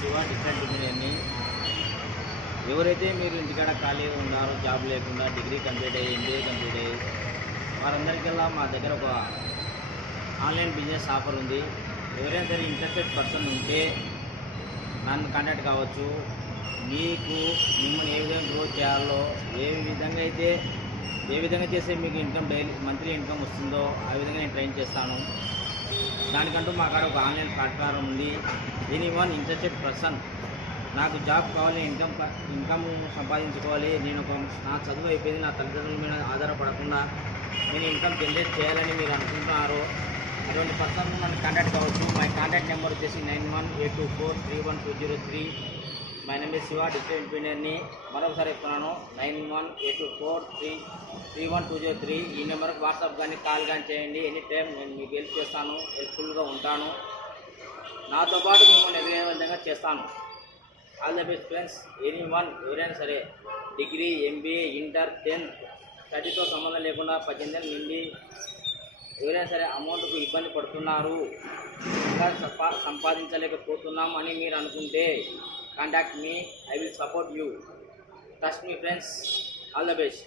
Shiva different ఇంజనీర్ని. ఎవరైతే మీరు ఇంటికాడ ఖాళీగా ఉన్నారో, జాబ్ లేకుండా, డిగ్రీ కంప్లీట్ అయ్యి, ఎంబీఏ కంప్లీట్ అయ్యి, వారందరికల్లా మా దగ్గర ఒక ఆన్లైన్ బిజినెస్ ఆఫర్ ఉంది. ఎవరైనా సరే ఇంట్రెస్టెడ్ పర్సన్ ఉంటే నన్ను కాంటాక్ట్ కావచ్చు. మీకు మిమ్మల్ని ఏ విధంగా గ్రో చేయాలో, ఏ విధంగా చేస్తే మీకు ఇన్కమ్ డైలీ మంత్లీ ఇన్కమ్ వస్తుందో ఆ విధంగా నేను ట్రైన్ చేస్తాను. దానికంటూ మా కాడ ఒక ఆన్లైన్ ప్లాట్ఫామ్ ఉంది. ఎనీవన్ ఇంట్రెస్టెడ్ పర్సన్, నాకు జాబ్ కావాలి, ఇన్కమ్ సంపాదించుకోవాలి, నా చదువు అయిపోయింది, నా తల్లిదండ్రుల మీద ఆధారపడకుండా నేను ఇన్కమ్ జనరేట్ చేయాలని మీరు అనుకుంటున్నారు, అటువంటి పర్సన్ నన్ను కాంటాక్ట్ కావచ్చు. మై కాంటాక్ట్ నెంబర్ వచ్చేసి 9182431203. My name is Shiva digital ఇంజనీర్ని. మరొకసారి చెప్తున్నాను, 9182431203. ఈ నెంబర్కి వాట్సాప్ కానీ కాల్ కానీ చేయండి. ఎనీ టైం నేను మీకు హెల్ప్ చేస్తాను, హెల్ప్ఫుల్గా ఉంటాను. నాతో పాటు మిమ్మల్ని ఎదిగే విధంగా చేస్తాను. All the best friends. ఎవరైనా సరే డిగ్రీ, ఎంబీఏ, ఇంటర్, 10th స్టడీతో సంబంధం లేకుండా 18 ఏళ్ళ నుండి ఎవరైనా సరే అమౌంట్కు ఇబ్బంది పడుతున్నారు, ఇంకా సంపాదించలేకపోతున్నాం అని మీరు అనుకుంటే contact me. I will support you. Trust me friends. All the best.